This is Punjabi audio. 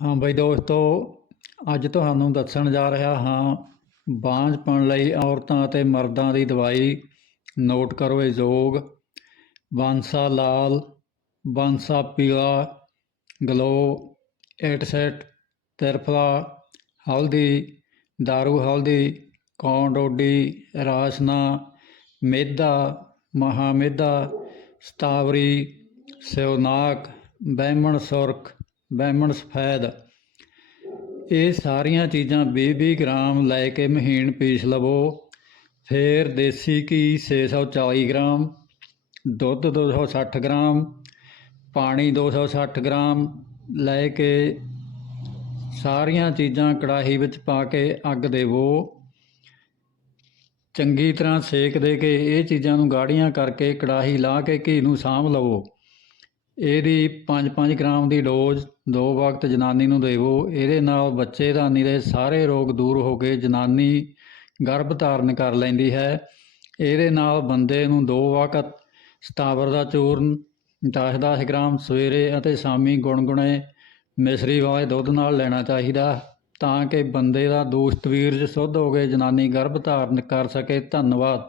ਹਾਂ ਬਈ ਦੋਸਤੋ, ਅੱਜ ਤੁਹਾਨੂੰ ਦੱਸਣ ਜਾ ਰਿਹਾ ਹਾਂ ਬਾਂਝਪਣ ਲਈ ਔਰਤਾਂ ਅਤੇ ਮਰਦਾਂ ਦੀ ਦਵਾਈ ਨੋਟ ਕਰੋ ਇਹ ਯੋਗ। ਬਾਂਸਾ ਲਾਲ, ਬਾਂਸਾ ਪੀਲਾ, ਗਲੋ ਐਟਸੈਟ ਤਿਰਫਲਾ, ਹਲਦੀ, ਦਾਰੂ ਹਲਦੀ ਕੌਂਡੋਡੀ ਰਾਸਨਾ ਮੇਦਾ, ਮਹਾਮੇਦਾ, ਸਤਾਵਰੀ, ਸਿਉਨਾਕ, ਬੈਮਣ ਸੁਰਖ ਬੈਮਣ ਸਫੈਦ। ਇਹ ਸਾਰੀਆਂ ਚੀਜ਼ਾਂ 20-20 ਗ੍ਰਾਮ ਲੈ ਕੇ ਮਹੀਨ ਪੀਸ ਲਵੋ। ਫਿਰ ਦੇਸੀ ਘੀ 640 ਗ੍ਰਾਮ, ਦੁੱਧ 260 ਗ੍ਰਾਮ, ਪਾਣੀ 260 ਗ੍ਰਾਮ ਲੈ ਕੇ ਸਾਰੀਆਂ ਚੀਜ਼ਾਂ ਕੜਾਹੀ ਵਿੱਚ ਪਾ ਕੇ ਅੱਗ ਦੇਵੋ। ਚੰਗੀ ਤਰ੍ਹਾਂ ਸੇਕ ਦੇ ਕੇ ਇਹ ਚੀਜ਼ਾਂ ਨੂੰ ਗਾੜੀਆਂ ਕਰਕੇ ਕੜਾਹੀ ਲਾ ਕੇ ਘੀ ਨੂੰ ਸਾਂਭ ਲਵੋ। ਇਹਦੀ 5-5 ਗ੍ਰਾਮ ਦੀ ਡੋਜ਼ ਦੋ ਵਕਤ ਜਨਾਨੀ ਨੂੰ ਦੇਵੋ। ਇਹਦੇ ਨਾਲ ਬੱਚੇਦਾਨੀ ਦੇ ਸਾਰੇ ਰੋਗ ਦੂਰ ਹੋ ਕੇ ਜਨਾਨੀ ਗਰਭ ਧਾਰਨ ਕਰ ਲੈਂਦੀ ਹੈ। ਇਹਦੇ ਨਾਲ ਬੰਦੇ ਨੂੰ ਦੋ ਵਕਤ ਸਤਾਵਰ ਦਾ ਚੂਰਨ 10-10 ਗ੍ਰਾਮ ਸਵੇਰੇ ਅਤੇ ਸ਼ਾਮੀ ਗੁਣਗੁਣੇ ਮਿਸਰੀ ਵਾਲੇ ਦੁੱਧ ਨਾਲ ਲੈਣਾ ਚਾਹੀਦਾ ਤਾਂ ਕਿ ਬੰਦੇ ਦਾ ਦੂਸ਼ਤ ਵੀਰਜ ਸ਼ੁੱਧ ਹੋ ਕੇ ਜਨਾਨੀ ਗਰਭ ਧਾਰਨ ਕਰ ਸਕੇ। ਧੰਨਵਾਦ।